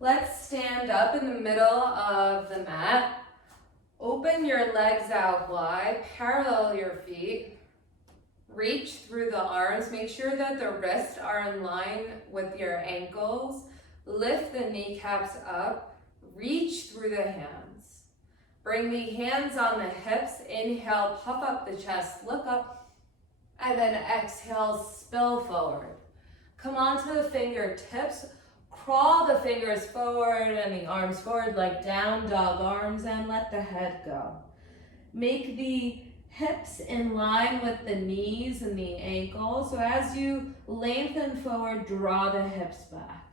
Let's stand up in the middle of the mat. Open your legs out wide, parallel your feet. Reach through the arms. Make sure that the wrists are in line with your ankles. Lift the kneecaps up. Reach through the hands. Bring the hands on the hips. Inhale, puff up the chest, look up. And then exhale, spill forward. Come onto the fingertips. Crawl the fingers forward and the arms forward like down dog arms, and let the head go. Make the hips in line with the knees and the ankles. So as you lengthen forward, draw the hips back.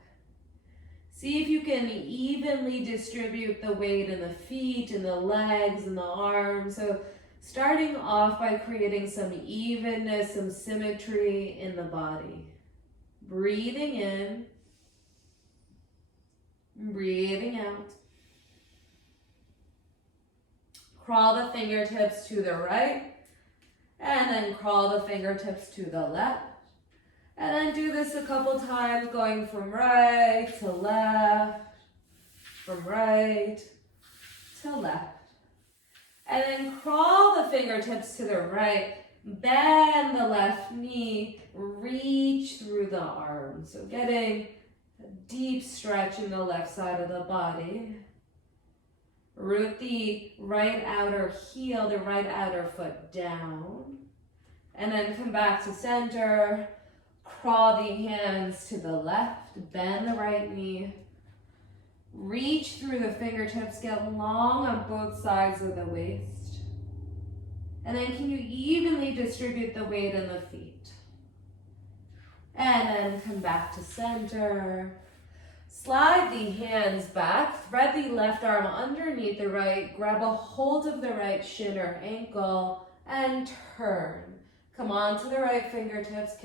See if you can evenly distribute the weight in the feet and the legs and the arms. So starting off by creating some evenness, some symmetry in the body. Breathing in, breathing out. Crawl the fingertips to the right, and then crawl the fingertips to the left. And then do this a couple times, going from right to left, from right to left. And then crawl the fingertips to the right, bend the left knee, reach through the arms. So getting a deep stretch in the left side of the body. Root the right outer heel, the right outer foot down. And then come back to center. Crawl the hands to the left. Bend the right knee. Reach through the fingertips. Get long on both sides of the waist. And then can you evenly distribute the weight in the feet? And then come back to center. Slide the hands back, thread the left arm underneath the right, grab a hold of the right shin or ankle, and turn. Come on to the right fingertips,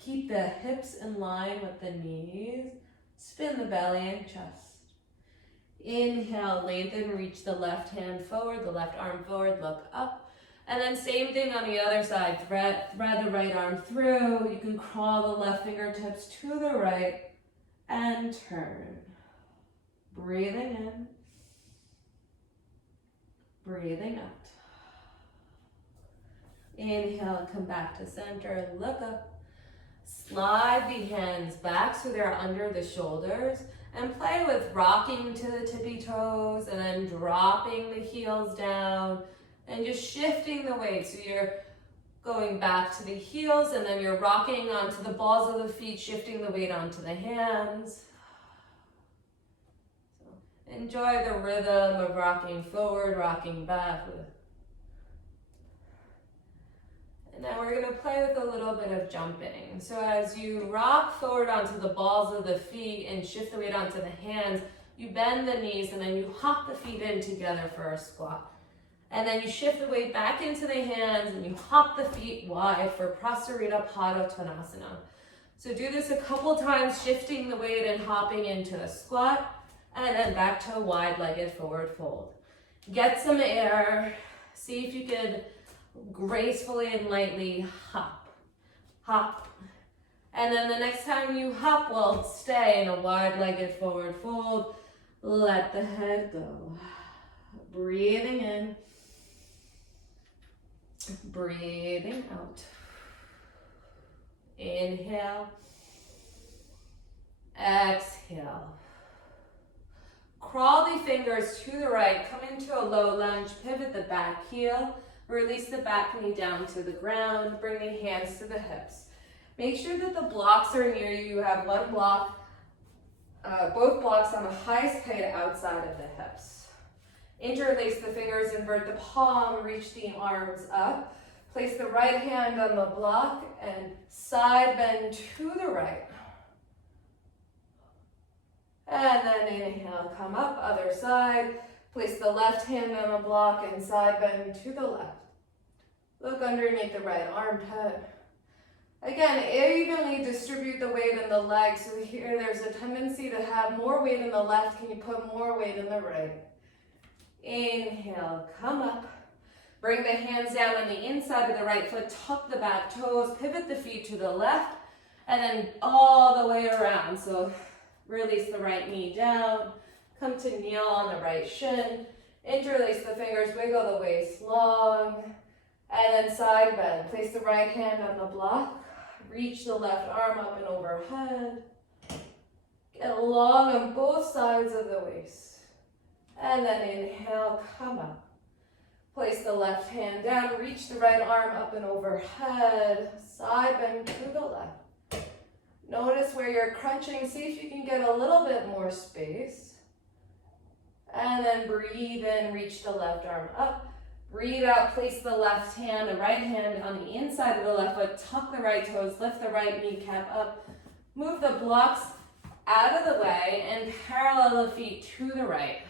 keep the hips in line with the knees, spin the belly and chest. Inhale, lengthen, reach the left hand forward, the left arm forward, look up. And then same thing on the other side, thread the right arm through, you can crawl the left fingertips to the right, and turn. Breathing in, breathing out. Inhale, come back to center, look up. Slide the hands back so they're under the shoulders, and play with rocking to the tippy toes and then dropping the heels down and just shifting the weight. So you're going back to the heels and then you're rocking onto the balls of the feet, shifting the weight onto the hands. So enjoy the rhythm of rocking forward, rocking back. And now we're going to play with a little bit of jumping. So as you rock forward onto the balls of the feet and shift the weight onto the hands, you bend the knees and then you hop the feet in together for a squat. And then you shift the weight back into the hands and you hop the feet wide for Prasarita Padottanasana. So do this a couple times, shifting the weight and hopping into a squat, and then back to a wide-legged forward fold. Get some air. See if you can gracefully and lightly hop, hop. And then the next time you hop, well, stay in a wide-legged forward fold. Let the head go. Breathing in. Breathing out. Inhale. Exhale. Crawl the fingers to the right. Come into a low lunge. Pivot the back heel. Release the back knee down to the ground. Bring the hands to the hips. Make sure that the blocks are near you. You have one block, both blocks on the highest height outside of the hips. Interlace the fingers, invert the palm, reach the arms up. Place the right hand on the block and side bend to the right. And then inhale, come up, other side. Place the left hand on the block and side bend to the left. Look underneath the right armpit. Again, evenly distribute the weight in the legs. So here there's a tendency to have more weight in the left. Can you put more weight in the right? Inhale, come up. Bring the hands down on the inside of the right foot. Tuck the back toes. Pivot the feet to the left. And then all the way around. So Release the right knee down. Come to kneel on the right shin. Interlace the fingers, wiggle the waist long. And then side bend. Place the right hand on the block. Reach the left arm up and overhead. Get long on both sides of the waist. And then inhale, come up. Place the left hand down. Reach the right arm up and overhead. Side bend to the left. Notice where you're crunching. See if you can get a little bit more space. And then breathe in. Reach the left arm up. Breathe out, place the left hand, the right hand on the inside of the left foot, tuck the right toes, lift the right kneecap up, move the blocks out of the way and parallel the feet to the right.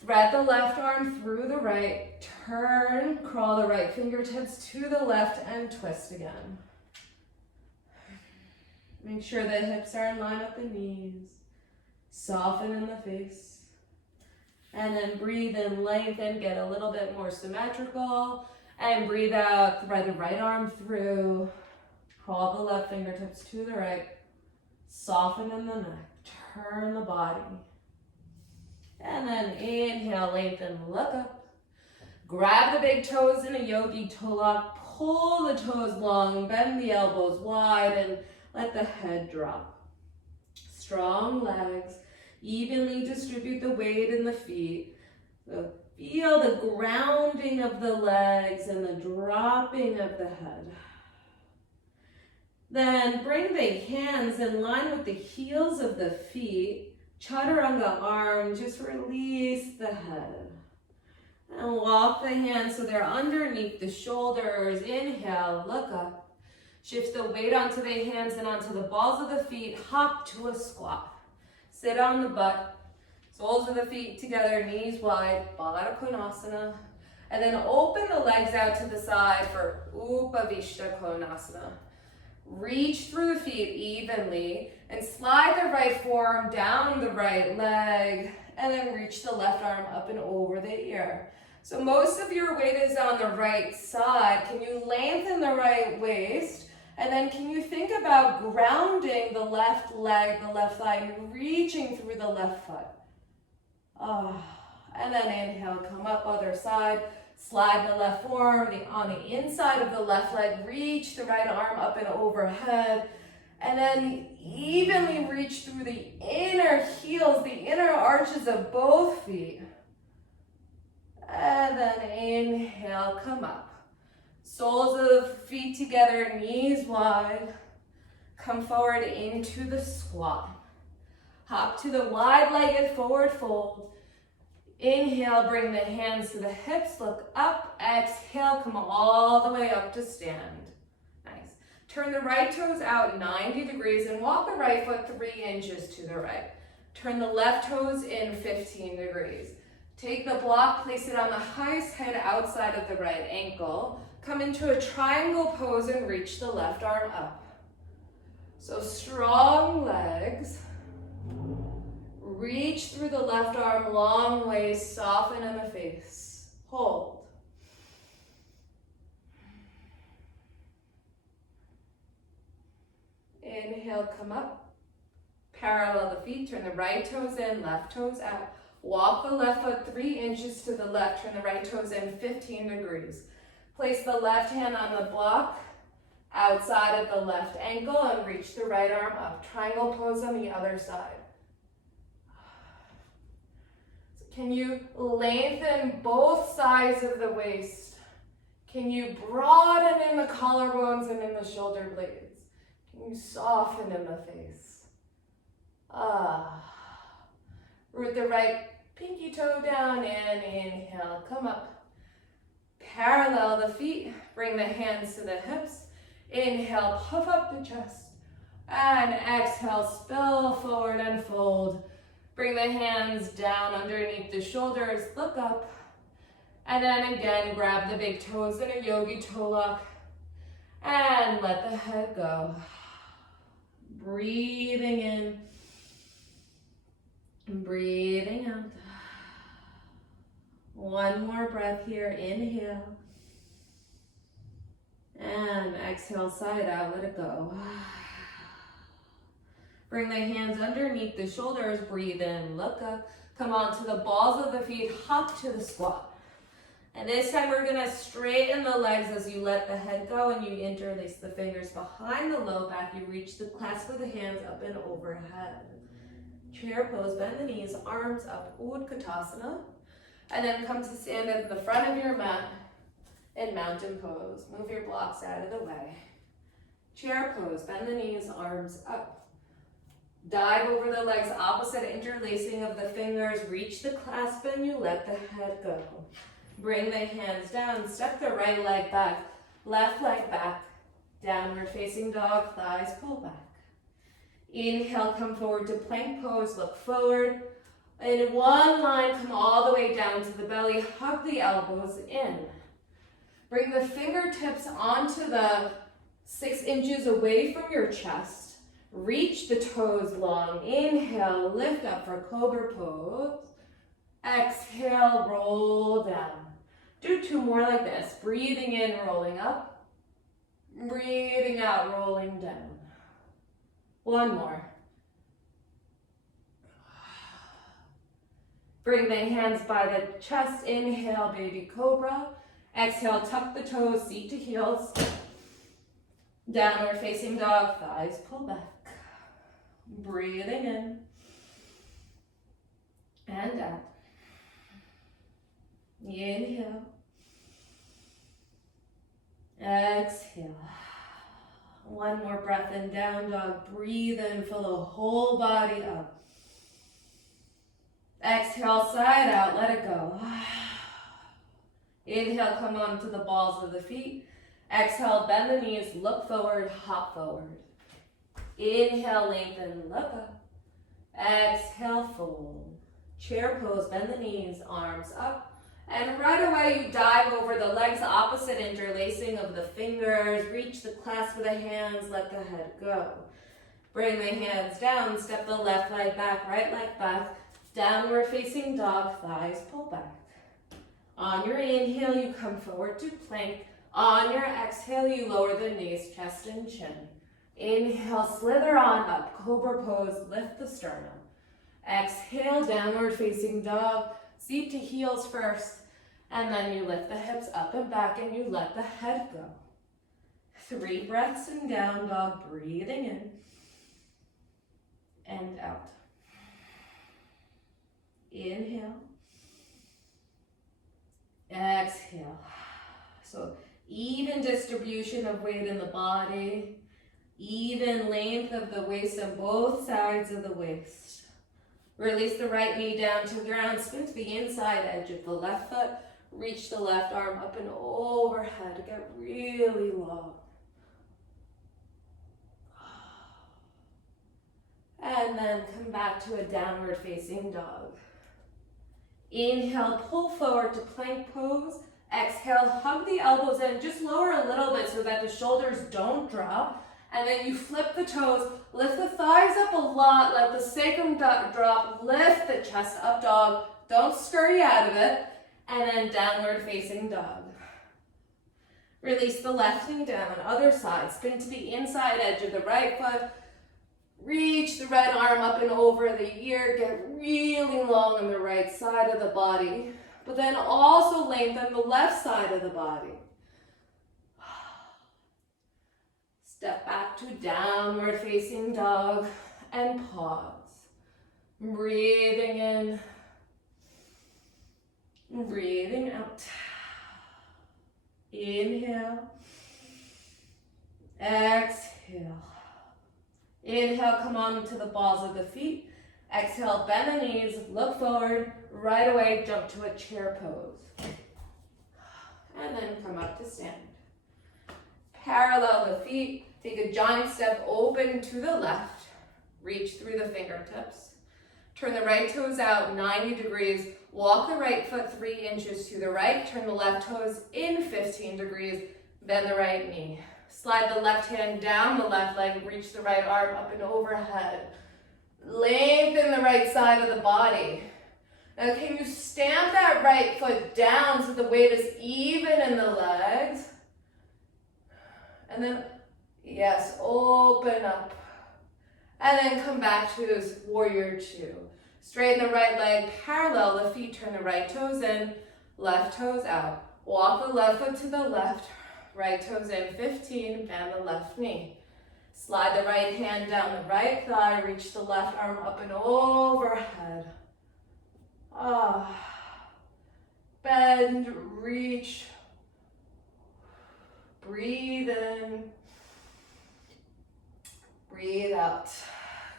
Thread the left arm through the right, turn, crawl the right fingertips to the left and twist again. Make sure the hips are in line with the knees, soften in the face. And then breathe in, lengthen, get a little bit more symmetrical. And breathe out, thread the right arm through. Crawl the left fingertips to the right. Soften in the neck, turn the body. And then inhale, lengthen, look up. Grab the big toes in a yogi toe lock. Pull the toes long, bend the elbows wide, and let the head drop. Strong legs. Evenly distribute the weight in the feet. So feel the grounding of the legs and the dropping of the head. Then bring the hands in line with the heels of the feet. Chaturanga arm, just release the head. And walk the hands so they're underneath the shoulders. Inhale, look up. Shift the weight onto the hands and onto the balls of the feet. Hop to a squat. Sit on the butt, soles of the feet together, knees wide, Baddha Konasana. And then open the legs out to the side for Upavishta Konasana. Reach through the feet evenly and slide the right forearm down the right leg and then reach the left arm up and over the ear. So most of your weight is on the right side. Can you lengthen the right waist? And then can you think about grounding the left leg, the left thigh, and reaching through the left foot? And then inhale, come up, other side. Slide the left forearm on the inside of the left leg. Reach the right arm up and overhead. And then evenly reach through the inner heels, the inner arches of both feet. And then inhale, come up. Soles of the feet together, knees wide. Come forward into the squat. Hop to the wide-legged forward fold. Inhale, bring the hands to the hips, look up. Exhale, come all the way up to stand. Nice. Turn the right toes out 90 degrees and walk the right foot 3 inches to the right. Turn the left toes in 15 degrees. Take the block, place it on the highest head outside of the right ankle. Come into a triangle pose and reach the left arm up. So strong legs. Reach through the left arm, long waist, soften in the face. Hold. Inhale, come up. Parallel the feet, turn the right toes in, left toes out. Walk the left foot 3 inches to the left, turn the right toes in 15 degrees. Place the left hand on the block, outside of the left ankle, and reach the right arm up. Triangle pose on the other side. So can you lengthen both sides of the waist? Can you broaden in the collarbones and in the shoulder blades? Can you soften in the face? Root the right pinky toe down and inhale, come up. Parallel the feet, bring the hands to the hips. Inhale, puff up the chest. And exhale, spill forward and fold. Bring the hands down underneath the shoulders, look up. And then again, grab the big toes in a yogi toe lock. And let the head go. Breathing in. And breathing out. One more breath here, inhale. And exhale, side out, let it go. Bring the hands underneath the shoulders, breathe in, look up. Come onto the balls of the feet, hop to the squat. And this time we're gonna straighten the legs as you let the head go and you interlace the fingers behind the low back. You reach the clasp of the hands up and overhead. Chair pose, bend the knees, arms up, Utkatasana. And then come to stand at the front of your mat in mountain pose. Move your blocks out of the way. Chair pose, bend the knees, arms up. Dive over the legs, opposite interlacing of the fingers. Reach the clasp and you let the head go. Bring the hands down, step the right leg back, left leg back. Downward facing dog, thighs pull back. Inhale, come forward to plank pose, look forward. In one line, come all the way down to the belly, hug the elbows in. Bring the fingertips onto the 6 inches away from your chest. Reach the toes long. Inhale, lift up for cobra pose. Exhale, roll down. Do 2 more like this. Breathing in, rolling up. Breathing out, rolling down. 1 more. Bring the hands by the chest. Inhale, baby cobra. Exhale, tuck the toes, seat to heels. Downward facing dog, thighs pull back. Breathing in. And out. Inhale. Exhale. 1 more breath in, down dog. Breathe in, fill the whole body up. Exhale, side out, let it go. Inhale, come onto the balls of the feet. Exhale, bend the knees, look forward, hop forward. Inhale, lengthen, look up. Exhale, fold. Chair pose, bend the knees, arms up. And right away you dive over the legs, opposite interlacing of the fingers. Reach the clasp of the hands, let the head go. Bring the hands down, step the left leg back, right leg back. Downward facing dog, thighs pull back. On your inhale, you come forward to plank. On your exhale, you lower the knees, chest and chin. Inhale, slither on up, cobra pose, lift the sternum. Exhale, downward facing dog, seat to heels first, and then you lift the hips up and back and you let the head go. 3 breaths in down dog, breathing in and out. Inhale. Exhale. So even distribution of weight in the body, even length of the waist on both sides of the waist. Release the right knee down to the ground, spin to the inside edge of the left foot, reach the left arm up and overhead, get really long. And then come back to a downward facing dog. Inhale, pull forward to plank pose. Exhale, hug the elbows in, just lower a little bit so that the shoulders don't drop. And then you flip the toes, lift the thighs up a lot, let the sacrum drop, lift the chest up dog. Don't scurry out of it. And then downward facing dog. Release the left knee down, other side. Spin to the inside edge of the right foot. Reach the right arm up and over the ear. Get really long on the right side of the body. But then also lengthen the left side of the body. Step back to downward facing dog and pause. Breathing in. Breathing out. Inhale. Exhale. Inhale, come on to the balls of the feet. Exhale, bend the knees, look forward. Right away, jump to a chair pose. And then come up to stand. Parallel the feet. Take a giant step open to the left. Reach through the fingertips. Turn the right toes out 90 degrees. Walk the right foot 3 inches to the right. Turn the left toes in 15 degrees. Bend the right knee. Slide the left hand down the left leg. Reach the right arm up and overhead. Lengthen the right side of the body. Now can you stamp that right foot down so the weight is even in the legs? And then, yes, open up. And then come back to warrior two. Straighten the right leg parallel the feet, turn the right toes in, left toes out. Walk the left foot to the left, right toes in, 15, bend the left knee. Slide the right hand down the right thigh, reach the left arm up and overhead. Bend, reach, breathe in, breathe out.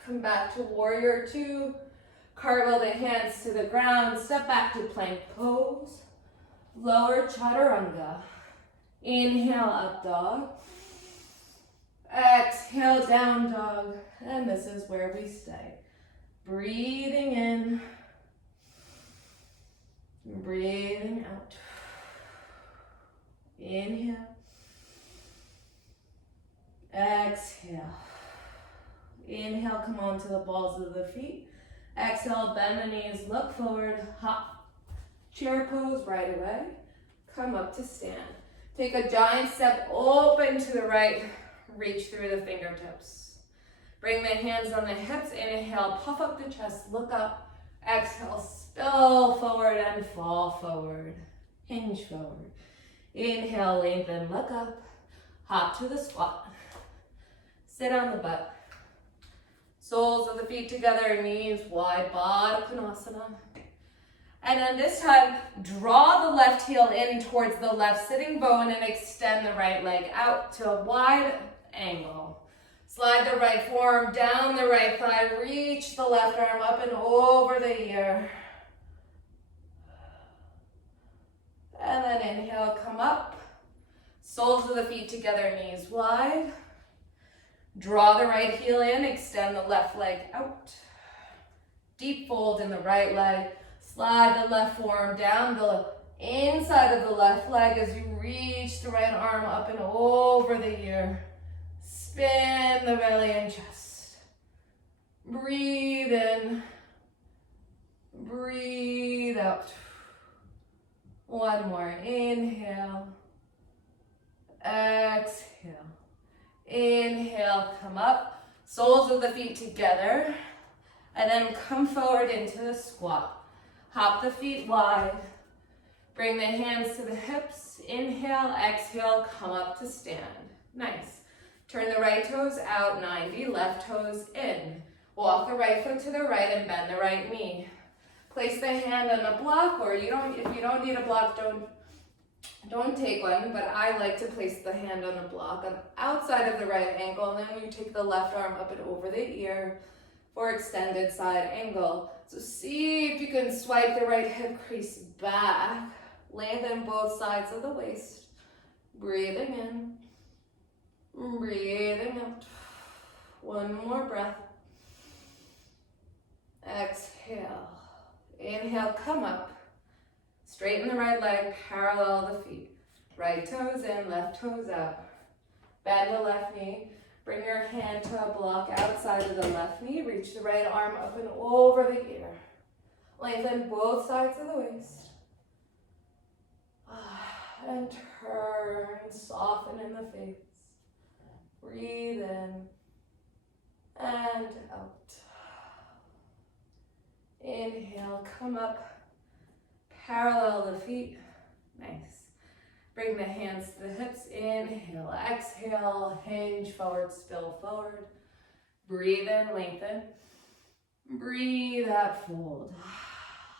Come back to warrior two. Cartwheel the hands to the ground, step back to plank pose. Lower chaturanga. Inhale, up dog. Exhale, down dog. And this is where we stay. Breathing in. Breathing out. Inhale. Exhale. Inhale, come onto the balls of the feet. Exhale, bend the knees, look forward, hop. Chair pose right away. Come up to stand. Take a giant step open to the right. Reach through the fingertips. Bring the hands on the hips. Inhale, puff up the chest, look up. Exhale, spill forward and fall forward. Hinge forward. Inhale, lengthen, look up. Hop to the squat. Sit on the butt. Soles of the feet together, knees wide, Baddha Konasana. And then this time, draw the left heel in towards the left sitting bone and extend the right leg out to a wide angle. Slide the right forearm down the right thigh, reach the left arm up and over the ear. And then inhale, come up. Soles of the feet together, knees wide. Draw the right heel in, extend the left leg out. Deep fold in the right leg. Slide the left forearm down the inside of the left leg as you reach the right arm up and over the ear. Spin the belly and chest. Breathe in. Breathe out. One more. Inhale. Exhale. Inhale, come up. Soles of the feet together. And then come forward into the squat. Hop the feet wide. Bring the hands to the hips. Inhale, exhale, come up to stand. Nice. Turn the right toes out, 90, left toes in. Walk the right foot to the right and bend the right knee. Place the hand on a block, or if you don't need a block, don't take one, but I like to place the hand on a block on the outside of the right ankle, and then you take the left arm up and over the ear for extended side angle. So see if you can swipe the right hip crease back. Lengthen both sides of the waist. Breathing in. Breathing out. One more breath. Exhale. Inhale, come up. Straighten the right leg, parallel the feet. Right toes in, left toes out. Bend the left knee. Bring your hand to a block outside of the left knee. Reach the right arm up and over the ear. Lengthen both sides of the waist. And turn, soften in the face. Breathe in and out. Inhale, come up. Parallel the feet. Nice. Bring the hands to the hips. Inhale, exhale, hinge forward, spill forward. Breathe in, lengthen. Breathe out, fold.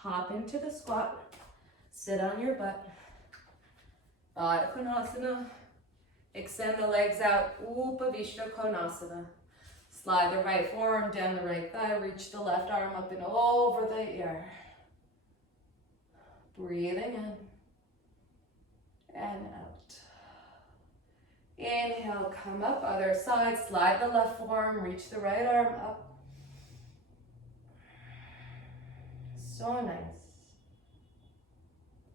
Hop into the squat. Sit on your butt. Baddha Konasana. Extend the legs out. Upavishta Konasana. Slide the right forearm down the right thigh. Reach the left arm up and over the ear. Breathing in and out. Inhale, come up, other side. Slide the left forearm, reach the right arm up. So nice.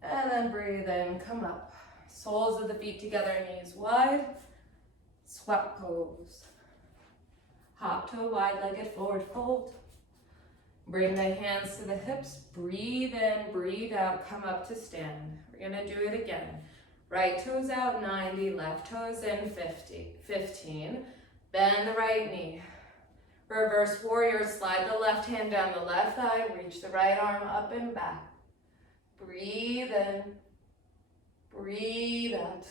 And then breathe in, come up. Soles of the feet together, knees wide. Squat pose. Hop to a wide-legged forward fold. Bring the hands to the hips. Breathe in, breathe out, come up to stand. We're gonna do it again. Right toes out, 90, left toes in, 15. Bend the right knee. Reverse warrior, slide the left hand down the left thigh, reach the right arm up and back. Breathe in, breathe out.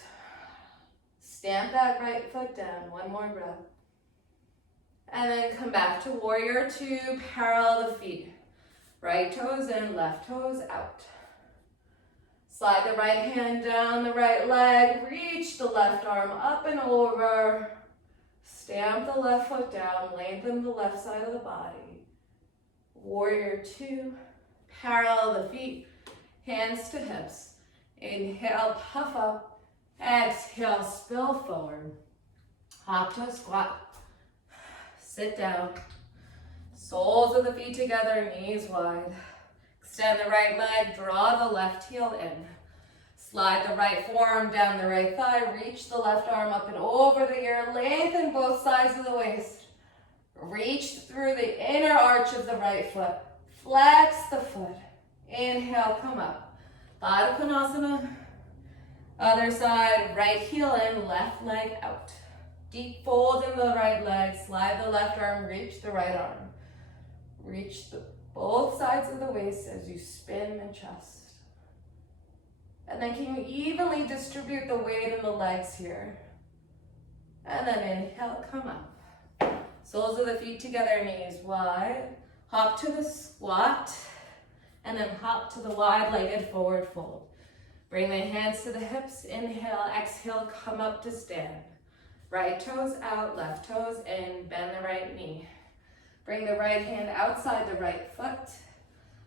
Stamp that right foot down, one more breath. And then come back to warrior two, parallel the feet. Right toes in, left toes out. Slide the right hand down the right leg, reach the left arm up and over. Stamp the left foot down, lengthen the left side of the body. Warrior two, parallel the feet, hands to hips. Inhale, puff up. Exhale, spill forward. Hop to a squat. Sit down. Soles of the feet together, knees wide. Extend the right leg, draw the left heel in. Slide the right forearm down the right thigh, reach the left arm up and over the ear, lengthen both sides of the waist. Reach through the inner arch of the right foot. Flex the foot. Inhale, come up. Baddha Konasana. Other side, right heel in, left leg out. Deep fold in the right leg, slide the left arm, reach the right arm. Reach both sides of the waist as you spin the chest. And then can you evenly distribute the weight in the legs here? And then inhale, come up. Soles of the feet together, knees wide. Hop to the squat. And then hop to the wide-legged forward fold. Bring the hands to the hips. Inhale, exhale, come up to stand. Right toes out, left toes in. Bend the right knee. Bring the right hand outside the right foot.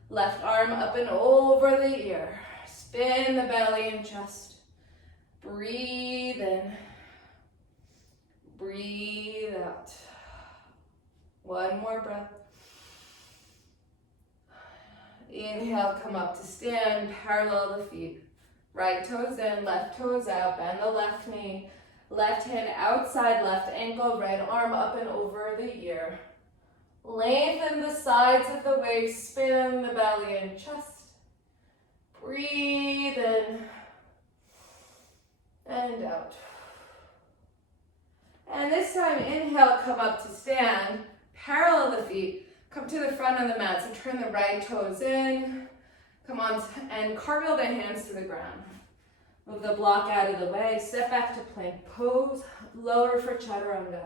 Left arm up and over the ear. Spin the belly and chest. Breathe in. Breathe out. One more breath. Inhale, come up to stand, parallel the feet. Right toes in, left toes out, bend the left knee. Left hand outside left ankle, right arm up and over the ear. Lengthen the sides of the waist, spin the belly and chest. Breathe in and out. And this time, inhale, come up to stand, parallel the feet, come to the front of the mat, so turn the right toes in, come on, and cartwheel the hands to the ground. Move the block out of the way, step back to plank pose, lower for chaturanga.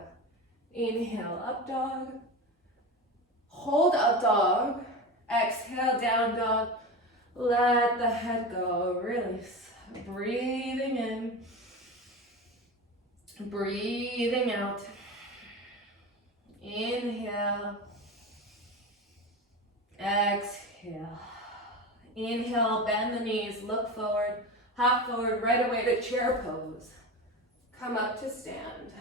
Inhale, up dog. Hold up dog. Exhale, down dog. Let the head go, release. Breathing in. Breathing out. Inhale. Exhale. Inhale, bend the knees, look forward. Hop forward, right away to chair pose. Come up to stand.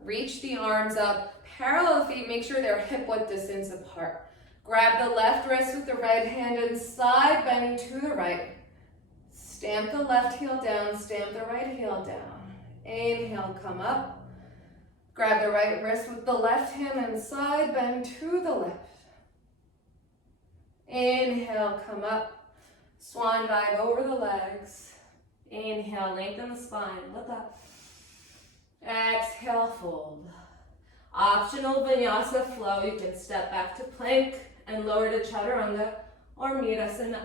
Reach the arms up. Parallel feet, make sure they're hip width distance apart. Grab the left wrist with the right hand and side bending to the right. Stamp the left heel down, stamp the right heel down. Inhale, come up. Grab the right wrist with the left hand and side bend to the left. Inhale, come up. Swan dive over the legs. Inhale, lengthen the spine, look up. Exhale, fold. Optional vinyasa flow, you can step back to plank and lower to chaturanga or meet us in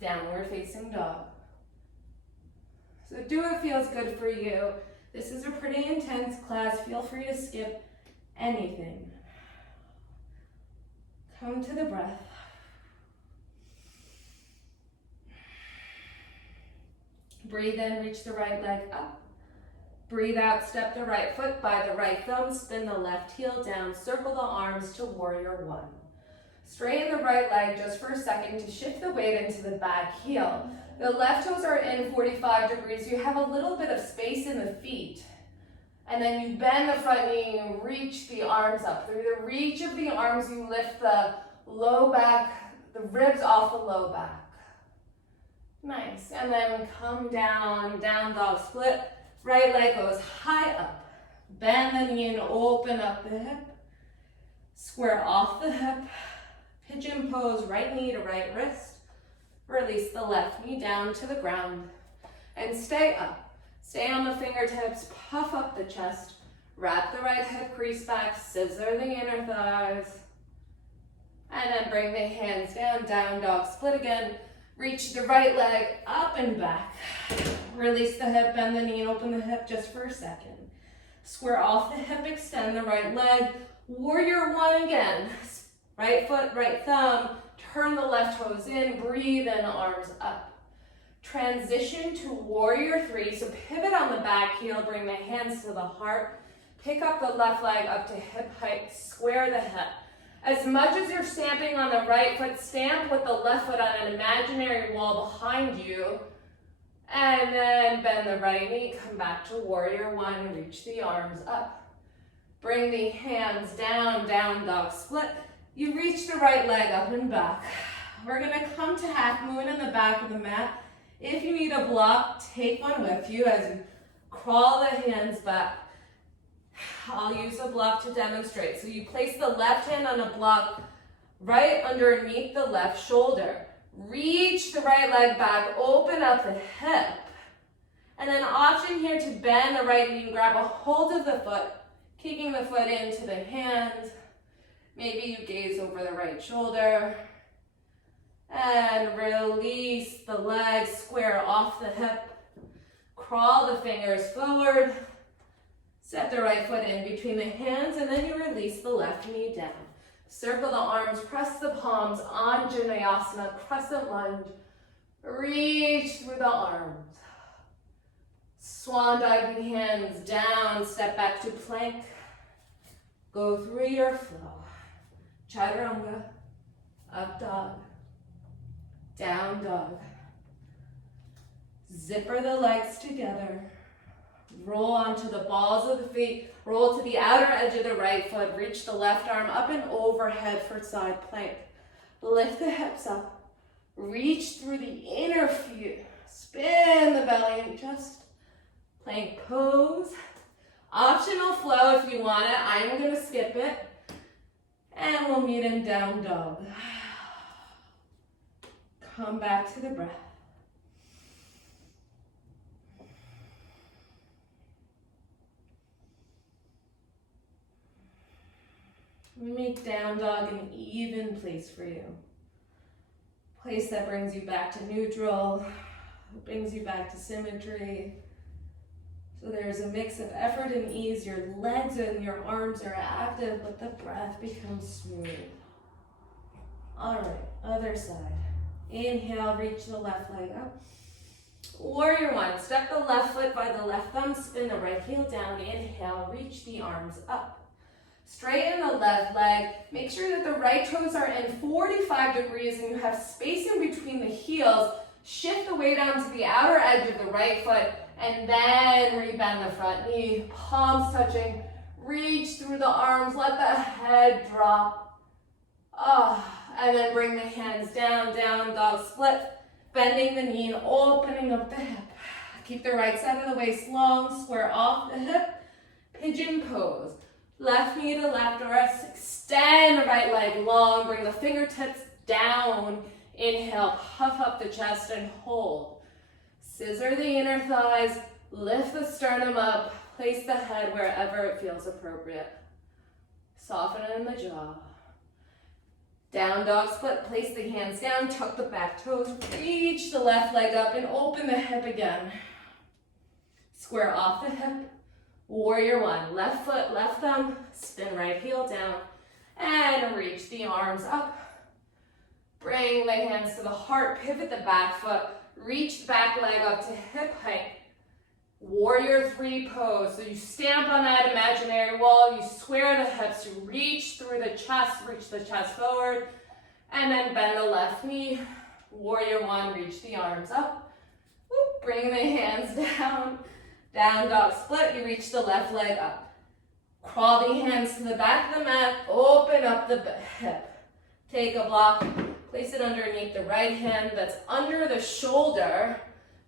downward facing dog. So do what feels good for you. This is a pretty intense class, feel free to skip anything. Come to the breath. Breathe in, reach the right leg up. Breathe out, step the right foot by the right thumb, spin the left heel down, circle the arms to warrior one. Straighten the right leg just for a second to shift the weight into the back heel. The left toes are in 45 degrees. You have a little bit of space in the feet. And then you bend the front knee and reach the arms up. Through the reach of the arms, you lift the low back, the ribs off the low back. Nice. And then come down, down dog split. Right leg goes high up. Bend the knee and open up the hip. Square off the hip. Pigeon pose, right knee to right wrist. Release the left knee down to the ground. And stay up. Stay on the fingertips, puff up the chest. Wrap the right hip crease back, scissor the inner thighs. And then bring the hands down, down dog split again. Reach the right leg up and back. Release the hip, bend the knee, and open the hip just for a second. Square off the hip, extend the right leg. Warrior one again. Right foot, right thumb. Turn the left toes in, breathe in, arms up. Transition to warrior three. So pivot on the back heel, bring the hands to the heart. Pick up the left leg up to hip height, square the hip. As much as you're stamping on the right foot, stamp with the left foot on an imaginary wall behind you. And then bend the right knee, come back to warrior one, reach the arms up. Bring the hands down, down dog split. You reach the right leg up and back. We're gonna come to half moon in the back of the mat. If you need a block, take one with you as you crawl the hands back. I'll use a block to demonstrate. So you place the left hand on a block right underneath the left shoulder. Reach the right leg back, open up the hip. And then option here to bend the right knee and grab a hold of the foot, kicking the foot into the hands. Maybe you gaze over the right shoulder. And release the leg, square off the hip. Crawl the fingers forward. Set the right foot in between the hands, and then you release the left knee down. Circle the arms, press the palms, Anjaneyasana, crescent lunge. Reach through the arms. Swan diving hands down, step back to plank. Go through your flow. Chaturanga, up dog, down dog. Zipper the legs together. Roll onto the balls of the feet. Roll to the outer edge of the right foot. Reach the left arm up and overhead for side plank. Lift the hips up. Reach through the inner feet. Spin the belly and just plank pose. Optional flow if you want it. I'm going to skip it. And we'll meet in down dog. Come back to the breath. Make down dog an even place for you. Place that brings you back to neutral, brings you back to symmetry. So there's a mix of effort and ease. Your legs and your arms are active, but the breath becomes smooth. All right, other side. Inhale, reach the left leg up. Warrior one, step the left foot by the left thumb, spin the right heel down. Inhale, reach the arms up. Straighten the left leg. Make sure that the right toes are in 45 degrees and you have space in between the heels. Shift the weight down to the outer edge of the right foot and then rebend the front knee. Palms touching. Reach through the arms. Let the head drop. And then bring the hands down, down dog split. Bending the knee and opening up the hip. Keep the right side of the waist long. Square off the hip. Pigeon pose. Left knee to left wrist, extend the right leg long, bring the fingertips down. Inhale, puff up the chest and hold. Scissor the inner thighs, lift the sternum up, place the head wherever it feels appropriate. Soften in the jaw. Down dog split, place the hands down, tuck the back toes, reach the left leg up and open the hip again. Square off the hip. Warrior one, left foot, left thumb, spin right heel down, and reach the arms up. Bring the hands to the heart, pivot the back foot, reach the back leg up to hip height. Warrior three pose. So you stamp on that imaginary wall, you square the hips, you reach through the chest, reach the chest forward, and then bend the left knee. Warrior one, reach the arms up. Whoop, bring the hands down. Down dog split, you reach the left leg up. Crawl the hands to the back of the mat, open up the hip. Take a block, place it underneath the right hand that's under the shoulder.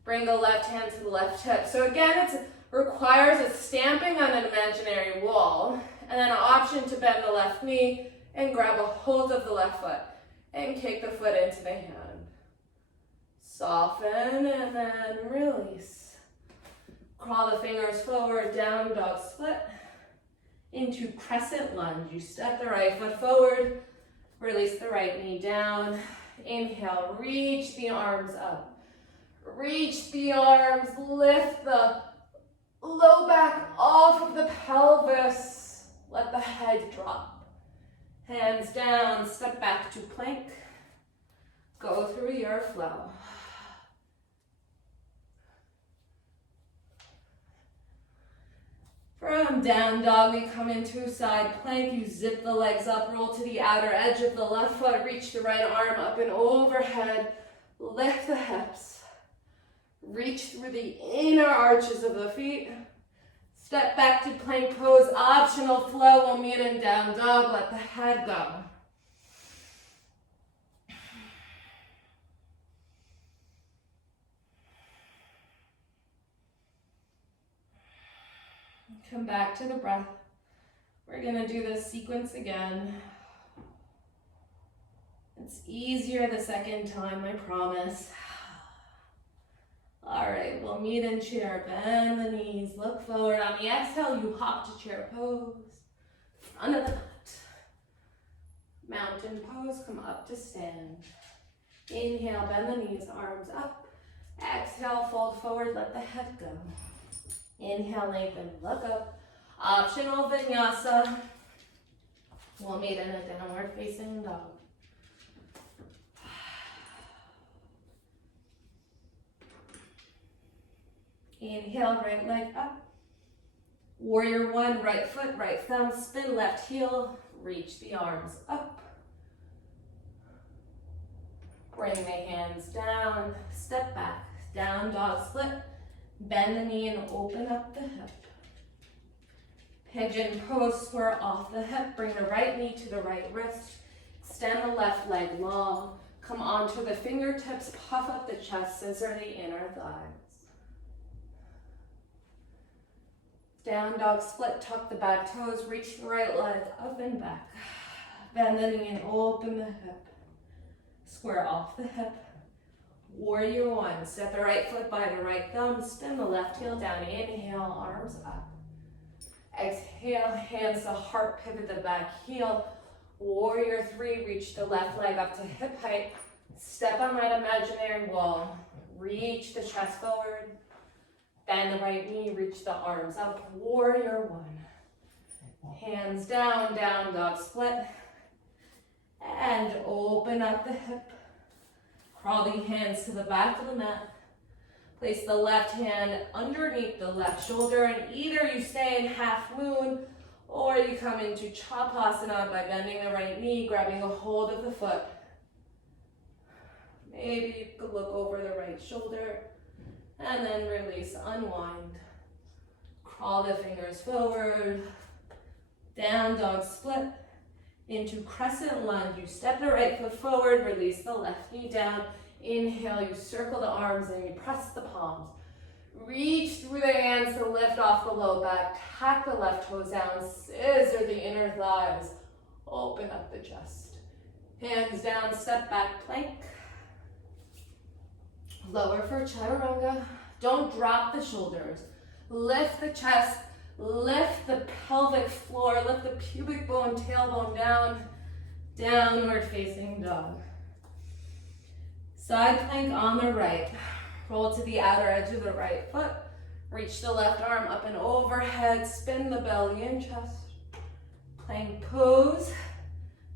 Bring the left hand to the left hip. So again, it requires a stamping on an imaginary wall, and then an option to bend the left knee and grab a hold of the left foot and kick the foot into the hand. Soften and then release. Crawl the fingers forward, down dog split. into crescent lunge. You step the right foot forward, release the right knee down. Inhale, reach the arms up. Reach the arms, lift the low back off of the pelvis. Let the head drop. Hands down, step back to plank. Go through your flow. From down dog, we come into side plank. You zip the legs up, roll to the outer edge of the left foot, reach the right arm up and overhead, lift the hips, reach through the inner arches of the feet, step back to plank pose, optional flow. We'll meet in down dog, let the head go. Come back to the breath. We're gonna do this sequence again. It's easier the second time, I promise. All right, we'll meet in chair. Bend the knees, look forward. On the exhale, you hop to chair pose. Front of the mat. Mountain pose, come up to stand. Inhale, bend the knees, arms up. Exhale, fold forward, let the head go. Inhale, lengthen, look up. Optional vinyasa. We'll meet in a downward facing dog. Inhale, right leg up. Warrior one, right foot, right thumb, spin left heel, reach the arms up. Bring the hands down, step back, down dog split. Bend the knee and open up the hip. Pigeon pose, square off the hip. Bring the right knee to the right wrist. Extend the left leg long. Come onto the fingertips, puff up the chest, scissor the inner thighs. Down dog split, tuck the back toes, reach the right leg up and back. Bend the knee and open the hip. Square off the hip. Warrior one, set the right foot by the right thumb, spin the left heel down, inhale, arms up. Exhale, hands to heart, pivot the back heel. Warrior three, reach the left leg up to hip height. Step on right imaginary wall. Reach the chest forward. Bend the right knee, reach the arms up. Warrior one. Hands down, down dog split. And open up the hip. Crawl the hands to the back of the mat. Place the left hand underneath the left shoulder, and either you stay in half moon or you come into Chapasana by bending the right knee, grabbing a hold of the foot. Maybe you could look over the right shoulder and then release, unwind. Crawl the fingers forward, down dog split. Into crescent lunge, you step the right foot forward, release the left knee down. Inhale, you circle the arms and you press the palms. Reach through the hands to lift off the low back. Tack the left toes down, scissor the inner thighs. Open up the chest. Hands down, step back, plank. Lower for chaturanga. Don't drop the shoulders. Lift the chest. Lift the pelvic floor, lift the pubic bone, tailbone down, downward facing dog. Side plank on the right. Roll to the outer edge of the right foot. Reach the left arm up and overhead, spin the belly and chest. Plank pose,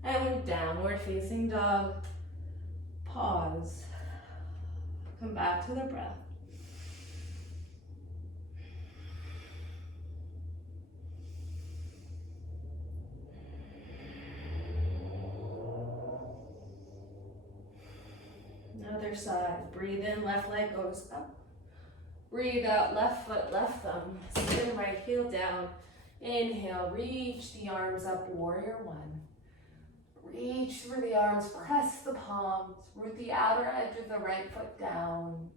and downward facing dog. Pause. Come back to the breath. Other side. Breathe in, left leg goes up. Breathe out, left foot, left thumb. Spin right heel down. Inhale, reach the arms up, warrior one. Reach through the arms, press the palms, root the outer edge of the right foot down.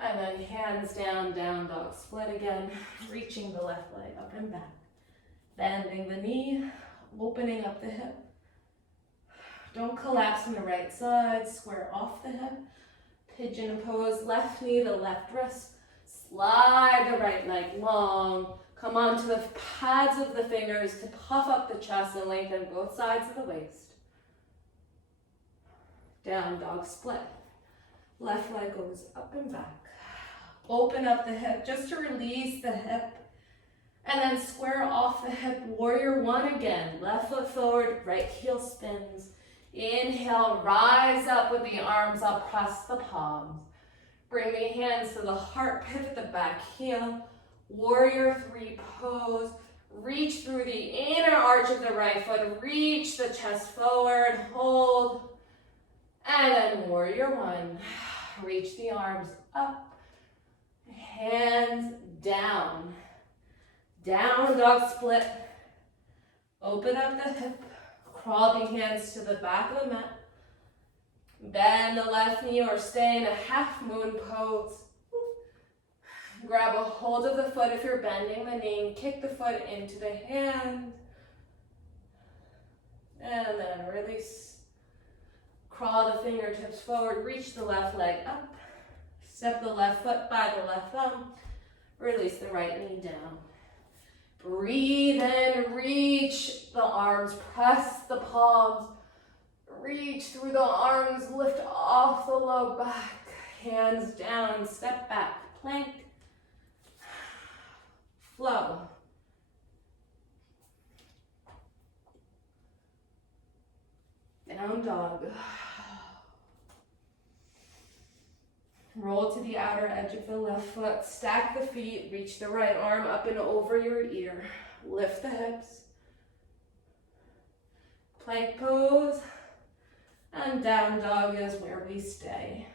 And then hands down, down dog split again. Reaching the left leg up and back. Bending the knee, opening up the hip. Don't collapse on the right side, square off the hip. Pigeon pose, left knee to left wrist. Slide the right leg long. Come onto the pads of the fingers to puff up the chest and lengthen both sides of the waist. Down dog split. Left leg goes up and back. Open up the hip just to release the hip. And then square off the hip, warrior one again. Left foot forward, right heel spins. Inhale, rise up with the arms up, press the palms. Bring the hands to the heart, pivot the back heel. Warrior three pose. Reach through the inner arch of the right foot. Reach the chest forward, hold. And then warrior one. Reach the arms up. Hands down. Down dog split. Open up the hip. Crawl the hands to the back of the mat. Bend the left knee or stay in a half moon pose. Grab a hold of the foot if you're bending the knee. Kick the foot into the hand. And then release. Crawl the fingertips forward. Reach the left leg up. Step the left foot by the left thumb. Release the right knee down. Breathe in, reach the arms, press the palms. Reach through the arms, lift off the low back. Hands down, step back, plank. Flow. Down dog. Roll to the outer edge of the left foot. Stack the feet. Reach the right arm up and over your ear. Lift the hips. Plank pose. And down dog is where we stay.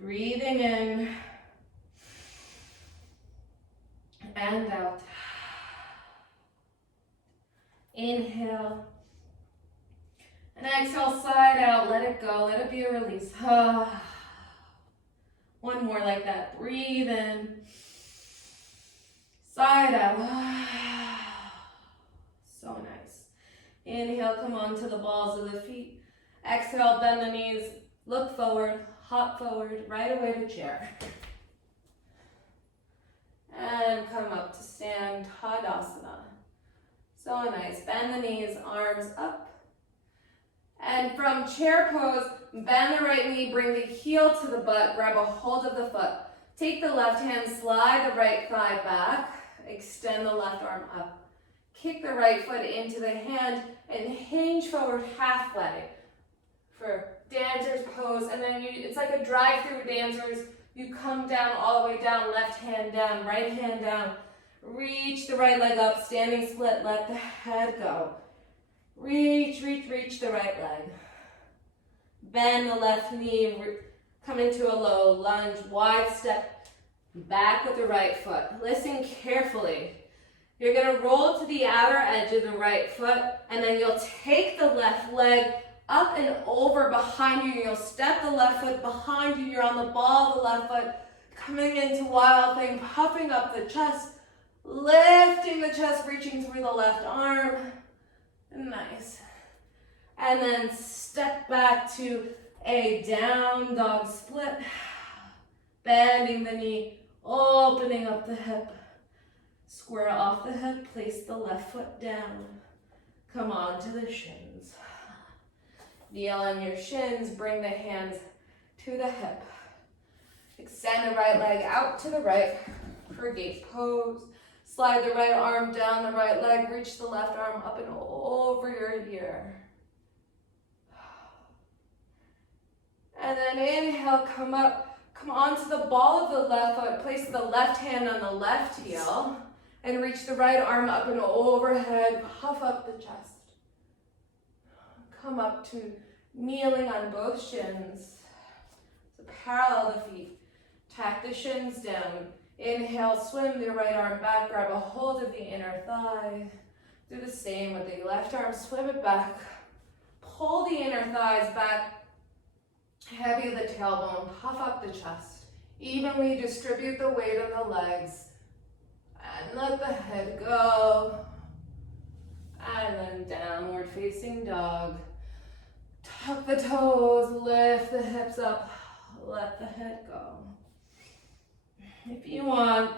Breathing in. And out. Inhale. And exhale, side out. Let it go. Let it be a release. One more like that. Breathe in. Side out. So nice. Inhale, come onto the balls of the feet. Exhale, bend the knees. Look forward. Hop forward. Right away to chair. And come up to stand. Tadasana. So nice. Bend the knees. Arms up. And from chair pose, bend the right knee, bring the heel to the butt, grab a hold of the foot. Take the left hand, slide the right thigh back, extend the left arm up. Kick the right foot into the hand and hinge forward halfway for dancer's pose. And then it's like a drive-through dancers. You come down all the way down, left hand down, right hand down. Reach the right leg up, standing split, let the head go. Reach, reach, reach the right leg. Bend the left knee, come into a low lunge, wide step back with the right foot. Listen carefully. You're going to roll to the outer edge of the right foot, and then you'll take the left leg up and over behind you. You'll step the left foot behind you. You're on the ball of the left foot, coming into wild thing, puffing up the chest, lifting the chest, reaching through the left arm. Nice. And then step back to a down dog split. Bending the knee, opening up the hip. Square off the hip, place the left foot down. Come on to the shins. Kneel on your shins, bring the hands to the hip. Extend the right leg out to the right for gate pose. Slide the right arm down the right leg, reach the left arm up and over your ear. And then inhale, come up, come onto the ball of the left foot, place the left hand on the left heel, and reach the right arm up and overhead, puff up the chest. Come up to kneeling on both shins. So parallel the feet, tack the shins down. Inhale, swim the right arm back, grab a hold of the inner thigh. Do the same with the left arm, swim it back. Pull the inner thighs back, heavy the tailbone, puff up the chest. Evenly distribute the weight of the legs. And let the head go. And then downward facing dog. Tuck the toes, lift the hips up, let the head go. If you want,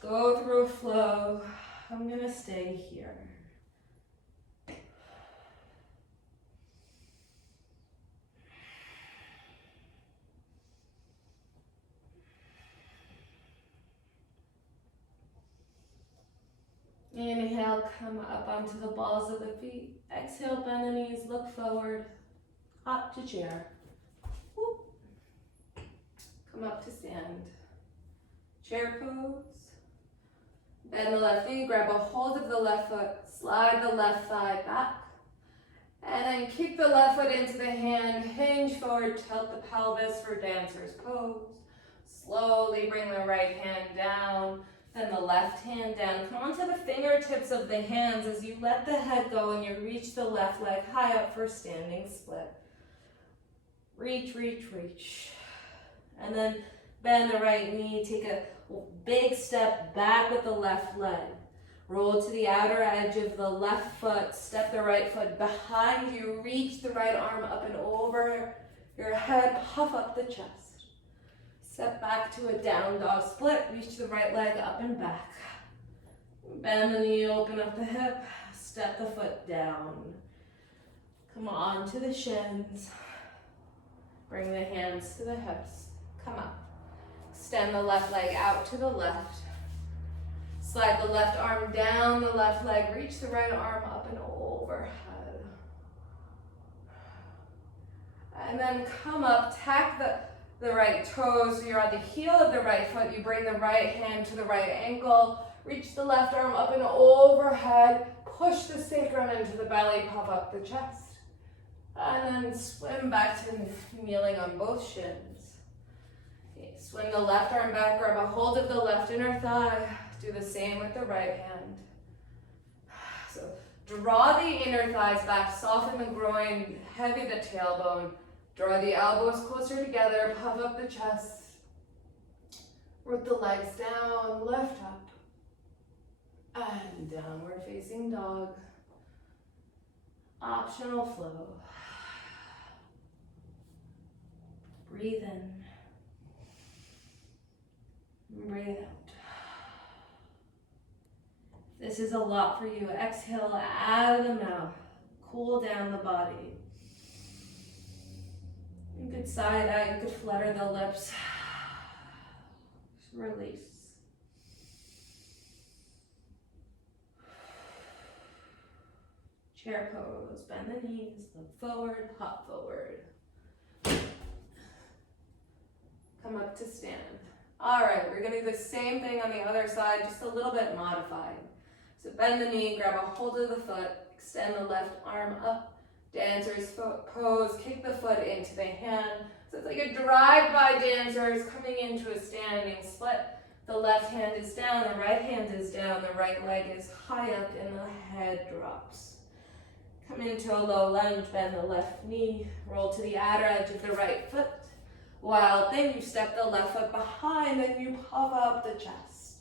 Go through flow. I'm gonna stay here. Inhale, come up onto the balls of the feet. Exhale, bend the knees, look forward. Hop to chair. Whoop. Come up to stand. Chair pose. Bend the left knee, grab a hold of the left foot, slide the left thigh back, and then kick the left foot into the hand, hinge forward, tilt the pelvis for dancer's pose. Slowly bring the right hand down, then the left hand down. Come onto the fingertips of the hands as you let the head go and you reach the left leg high up for standing split. Reach, reach, reach. And then bend the right knee, take a big step back with the left leg. Roll to the outer edge of the left foot, step the right foot behind you, reach the right arm up and over your head, puff up the chest. Step back to a down dog split, reach the right leg up and back. Bend the knee, open up the hip, step the foot down. Come on to the shins. Bring the hands to the hips, come up. Extend the left leg out to the left. Slide the left arm down the left leg. Reach the right arm up and overhead. And then come up, tack the right toes. So you're on the heel of the right foot. You bring the right hand to the right ankle. Reach the left arm up and overhead. Push the sacrum into the belly, puff up the chest. And then swim back to kneeling on both shins. Okay, swing the left arm back, grab a hold of the left inner thigh. Do the same with the right hand. So draw the inner thighs back, soften the groin, heavy the tailbone. Draw the elbows closer together, puff up the chest. Root the legs down, lift up. And downward facing dog. Optional flow. Breathe in. Breathe out. This is a lot for you. Exhale out of the mouth. Cool down the body. You could side eye, you could flutter the lips. Just release. Chair pose, bend the knees, look forward, hop forward. Come up to stand. All right, we're gonna do the same thing on the other side, just a little bit modified. So bend the knee, grab a hold of the foot, extend the left arm up, dancer's pose, kick the foot into the hand. So it's like a drive-by dancers coming into a standing split. The left hand is down, the right hand is down, the right leg is high up, and the head drops. Come into a low lunge, bend the left knee, roll to the outer edge of the right foot. Wild thing, you step the left foot behind and you puff up the chest.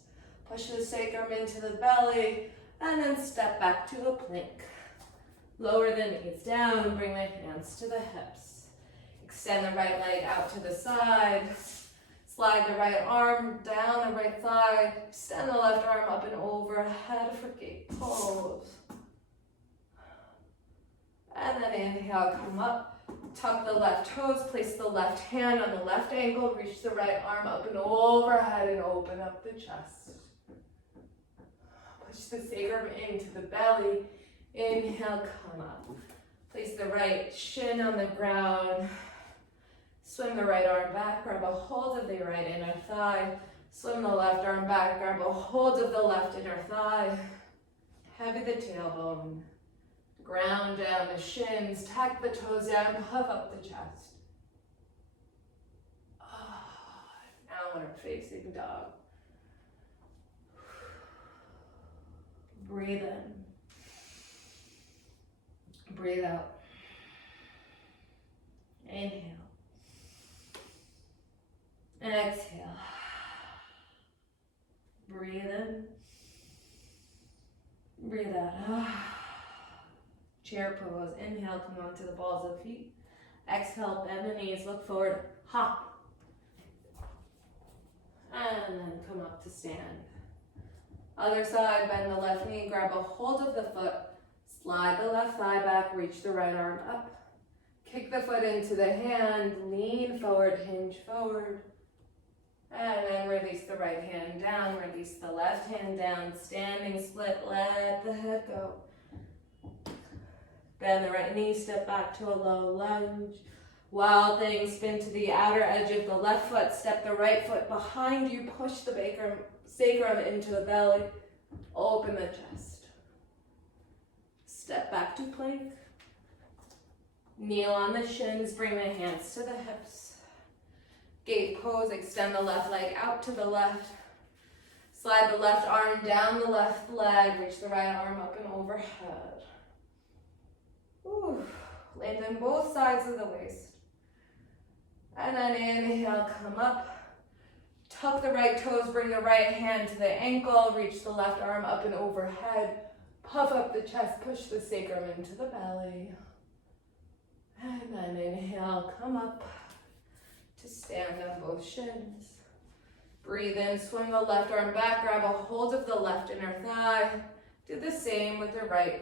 Push the sacrum into the belly and then step back to a plank. Lower the knees down, bring the hands to the hips. Extend the right leg out to the side. Slide the right arm down the right thigh. Extend the left arm up and overhead for gate pose. And then inhale, come up. Tuck the left toes, place the left hand on the left ankle, reach the right arm up and overhead and open up the chest. Push the sacrum into the belly. Inhale, come up. Place the right shin on the ground. Swim the right arm back, grab a hold of the right inner thigh. Swim the left arm back, grab a hold of the left inner thigh. Heavy the tailbone. Ground down the shins, tack the toes down, puff up the chest. Now we're facing dog. Breathe in. Breathe out. Inhale. Exhale. Breathe in. Breathe out. Chair pose. Inhale, come onto the balls of feet. Exhale, bend the knees, look forward, hop. And then come up to stand. Other side, bend the left knee, grab a hold of the foot, slide the left thigh back, reach the right arm up. Kick the foot into the hand, lean forward, hinge forward. And then release the right hand down, release the left hand down, standing split, let the head go. Bend the right knee, step back to a low lunge. Wild thing, spin to the outer edge of the left foot, step the right foot behind you, push the sacrum into the belly, open the chest. Step back to plank. Kneel on the shins, bring the hands to the hips. Gate pose, extend the left leg out to the left. Slide the left arm down the left leg, reach the right arm up and overhead. Ooh. Lengthen both sides of the waist. And then inhale, come up. Tuck the right toes, bring the right hand to the ankle, reach the left arm up and overhead. Puff up the chest, push the sacrum into the belly. And then inhale, come up to stand on both shins. Breathe in, swing the left arm back, grab a hold of the left inner thigh. Do the same with the right.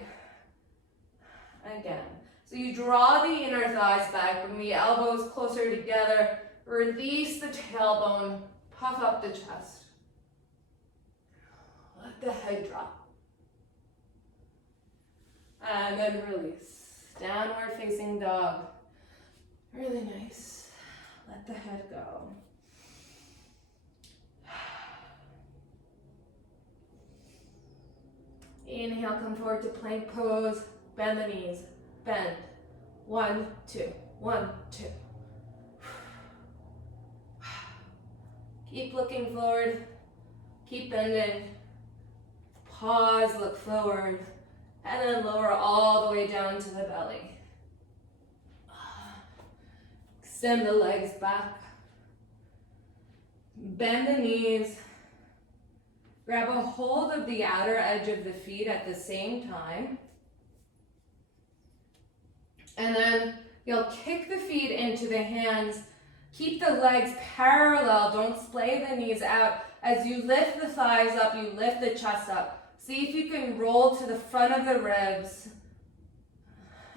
Again. So you draw the inner thighs back, bring the elbows closer together, release the tailbone, puff up the chest. Let the head drop. And then release. Downward facing dog. Really nice. Let the head go. Inhale, come forward to plank pose. Bend the knees. Bend. 1, 2. 1, 2. Keep looking forward. Keep bending. Pause, look forward. And then lower all the way down to the belly. Extend the legs back. Bend the knees. Grab a hold of the outer edge of the feet at the same time. And then you'll kick the feet into the hands. Keep the legs parallel. Don't splay the knees out. As you lift the thighs up, you lift the chest up. See if you can roll to the front of the ribs.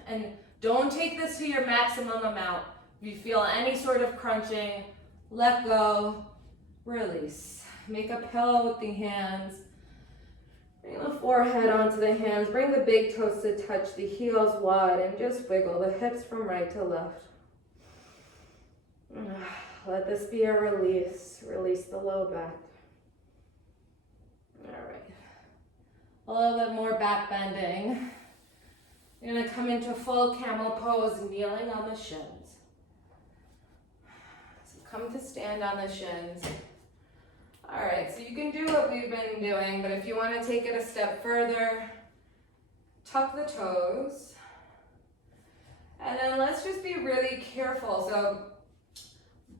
And don't take this to your maximum amount. If you feel any sort of crunching, let go, release. Make a pillow with the hands. Bring the forehead onto the hands. Bring the big toes to touch the heels wide and just wiggle the hips from right to left. Let this be a release. Release the low back. All right. A little bit more back bending. You're going to come into full camel pose, kneeling on the shins. So come to stand on the shins. All right, so you can do what we've been doing, but if you want to take it a step further, tuck the toes. And then let's just be really careful. So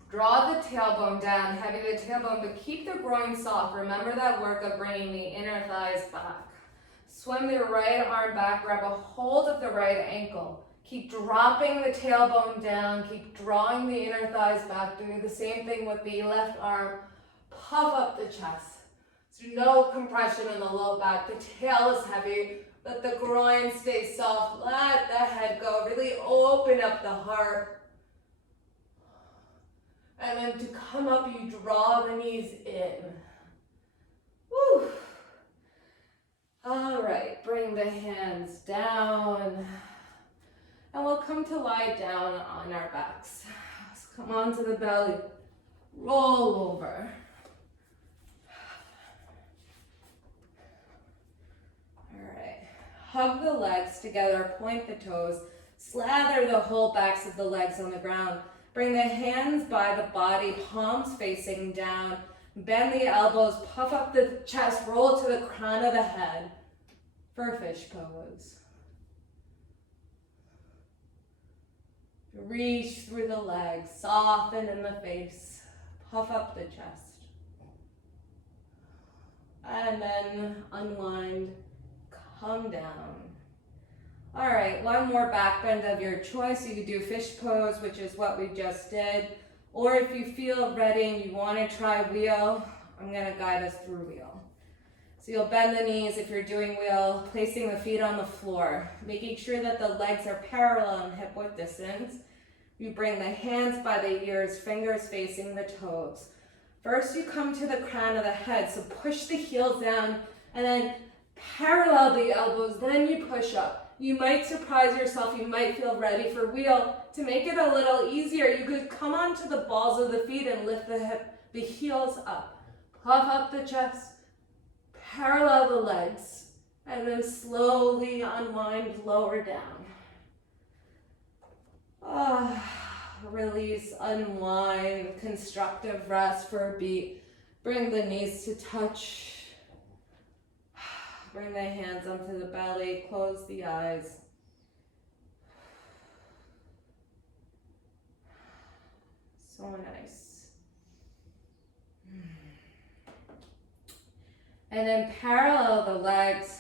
draw the tailbone down, heavy the tailbone, but keep the groin soft. Remember that work of bringing the inner thighs back. Swim the right arm back, grab a hold of the right ankle. Keep dropping the tailbone down, keep drawing the inner thighs back, doing the same thing with the left arm. Puff up the chest. So no compression in the low back. The tail is heavy. Let the groin stay soft. Let the head go. Really open up the heart. And then to come up, you draw the knees in. Woo. All right, bring the hands down. And we'll come to lie down on our backs. Let's come onto the belly. Roll over. Hug the legs together, point the toes, slather the whole backs of the legs on the ground. Bring the hands by the body, palms facing down. Bend the elbows, puff up the chest, roll to the crown of the head for fish pose. Reach through the legs, soften in the face, puff up the chest. And then unwind. Come down. All right, one more back bend of your choice. You could do fish pose, which is what we just did. Or if you feel ready and you want to try wheel, I'm going to guide us through wheel. So you'll bend the knees if you're doing wheel, placing the feet on the floor, making sure that the legs are parallel in hip-width distance. You bring the hands by the ears, fingers facing the toes. First, you come to the crown of the head, so push the heels down and then parallel the elbows, then you push up. You might surprise yourself, you might feel ready for wheel. To make it a little easier, you could come onto the balls of the feet and lift the heels up. Puff up the chest, parallel the legs, and then slowly unwind lower down. Release, unwind, constructive rest for a beat. Bring the knees to touch. Bring the hands onto the belly, close the eyes. So nice. And then parallel the legs.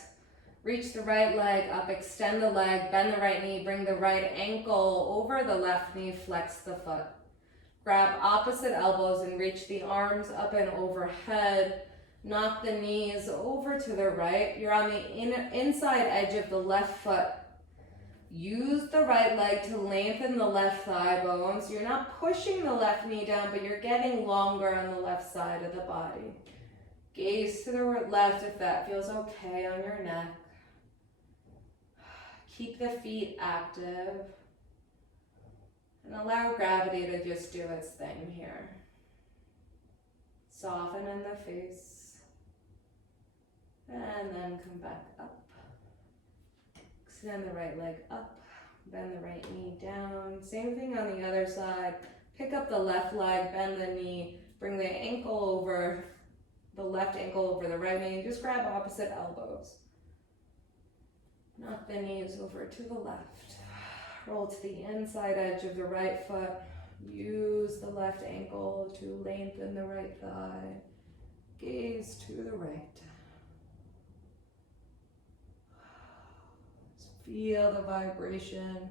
Reach the right leg up, extend the leg, bend the right knee, bring the right ankle over the left knee, flex the foot. Grab opposite elbows and reach the arms up and overhead. Knock the knees over to the right. You're on the inside edge of the left foot. Use the right leg to lengthen the left thigh bones. You're not pushing the left knee down, but you're getting longer on the left side of the body. Gaze to the left if that feels okay on your neck. Keep the feet active. And allow gravity to just do its thing here. Soften in the face. And then come back up. Extend the right leg up. Bend the right knee down. Same thing on the other side. Pick up the left leg, bend the knee. Bring the ankle over, the left ankle over the right knee. Just grab opposite elbows. Knock the knees over to the left. Roll to the inside edge of the right foot. Use the left ankle to lengthen the right thigh. Gaze to the right. Feel the vibration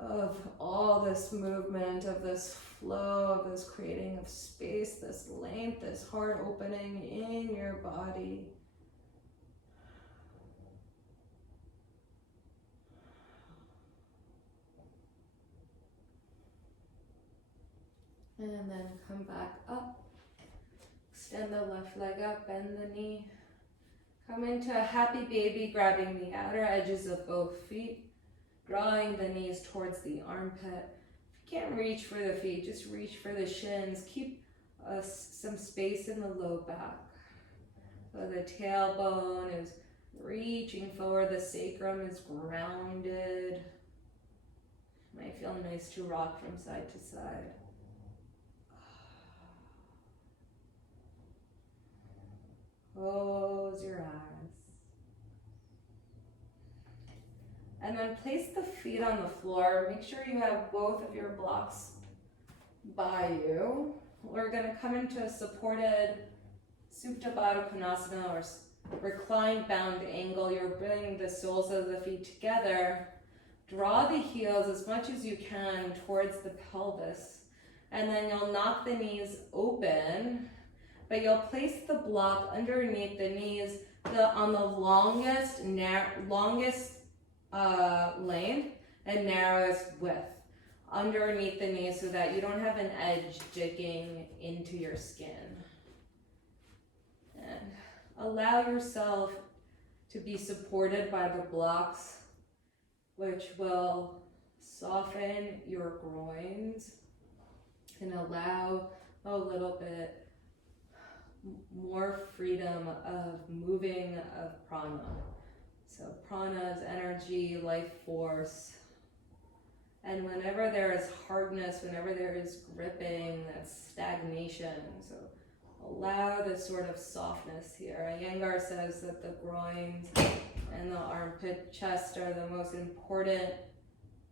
of all this movement, of this flow, of this creating of space, this length, this heart opening in your body. And then come back up. Extend the left leg up, bend the knee. Come into a happy baby, grabbing the outer edges of both feet, drawing the knees towards the armpit. If you can't reach for the feet, just reach for the shins. Keep some space in the low back. So the tailbone is reaching forward, the sacrum is grounded. Might feel nice to rock from side to side. Close your eyes. And then place the feet on the floor. Make sure you have both of your blocks by you. We're going to come into a supported Supta Baddha Konasana, or reclined bound angle. You're bringing the soles of the feet together. Draw the heels as much as you can towards the pelvis. And then you'll knock the knees open. But you'll place the block underneath the knees on the longest length and narrowest width underneath the knees, so that you don't have an edge digging into your skin. And allow yourself to be supported by the blocks, which will soften your groins and allow a little bit more freedom of moving of prana. So prana is energy, life force. And whenever there is hardness, whenever there is gripping, that's stagnation. So allow this sort of softness here. Iyengar says that the groins and the armpit chest are the most important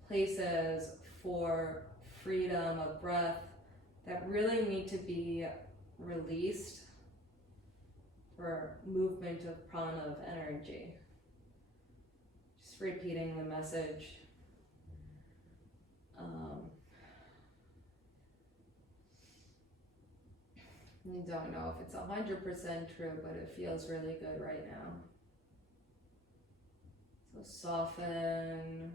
places for freedom of breath that really need to be released for movement of prana, of energy. Just repeating the message. I don't know if it's 100% true, but it feels really good right now. So soften,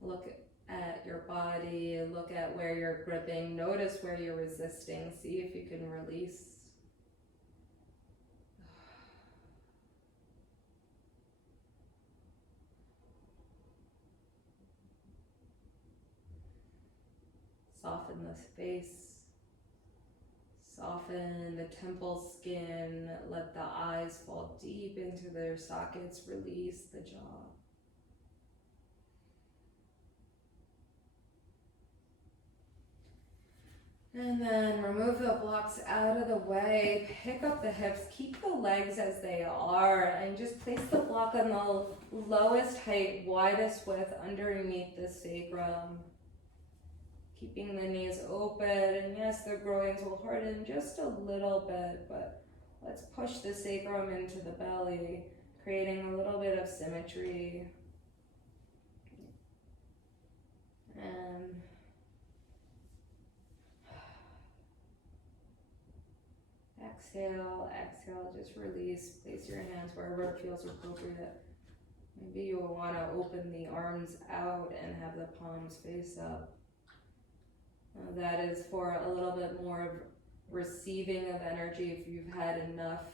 look at your body, look at where you're gripping, notice where you're resisting, see if you can release. Soften the face, soften the temple skin, let the eyes fall deep into their sockets, release the jaw. And then remove the blocks out of the way, pick up the hips, keep the legs as they are, and just place the block on the lowest height, widest width underneath the sacrum. Keeping the knees open, and yes, the groins will harden just a little bit, but let's push the sacrum into the belly, creating a little bit of symmetry. And exhale, exhale, just release. Place your hands wherever it feels appropriate. Maybe you'll want to open the arms out and have the palms face up. That is for a little bit more of receiving of energy. If you've had enough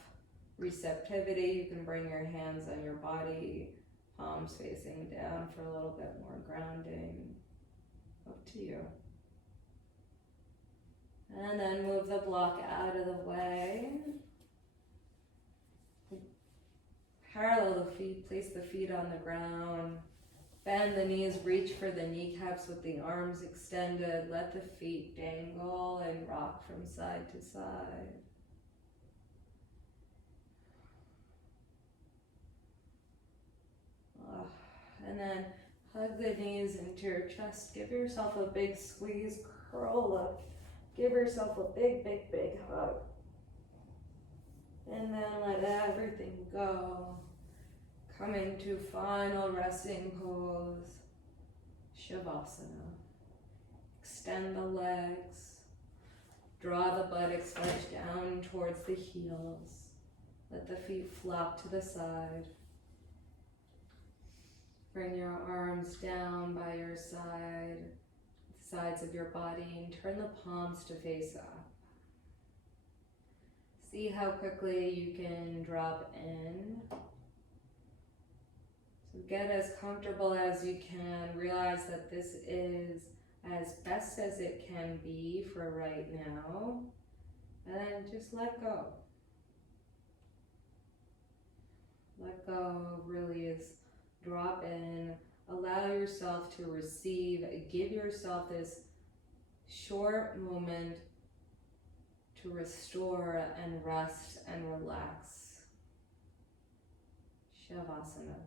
receptivity, you can bring your hands on your body, palms facing down for a little bit more grounding. Up to you. And then move the block out of the way. Parallel the feet, place the feet on the ground. Bend the knees, reach for the kneecaps with the arms extended. Let the feet dangle and rock from side to side. And then hug the knees into your chest. Give yourself a big squeeze, curl up. Give yourself a big, big, big hug. And then let everything go. Come into final resting pose, Shavasana. Extend the legs. Draw the buttocks wedge down towards the heels. Let the feet flop to the side. Bring your arms down by your side, sides of your body, and turn the palms to face up. See how quickly you can drop in. So get as comfortable as you can. Realize that this is as best as it can be for right now. And then just let go. Let go really is drop in. Allow yourself to receive. Give yourself this short moment to restore and rest and relax. Shavasana.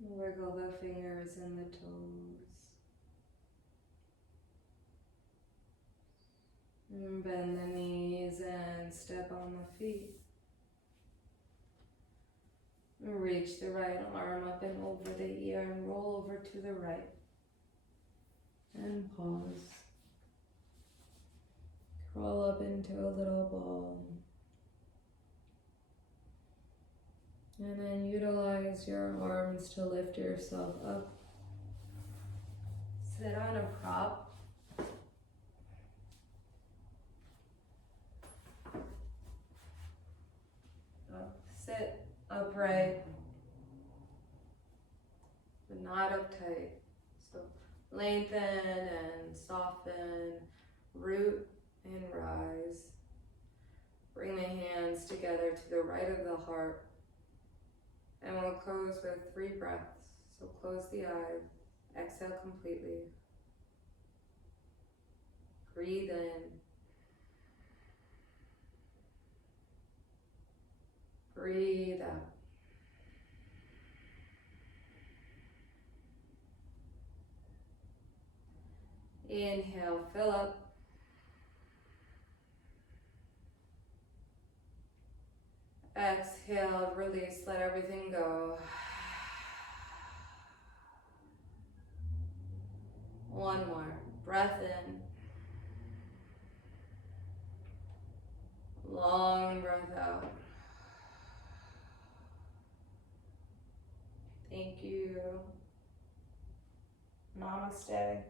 Wiggle the fingers and the toes. And bend the knees and step on the feet. Reach the right arm up and over the ear and roll over to the right. And pause. Crawl up into a little ball. And then utilize your arms to lift yourself up. Sit on a prop. Sit upright, but not uptight. So lengthen and soften, root and rise. Bring the hands together to the right of the heart. And we'll close with 3 breaths. So close the eyes, exhale completely. Breathe in. Breathe out. Inhale, fill up. Exhale, release, let everything go. One more. Breath in. Long breath out. Thank you. Namaste.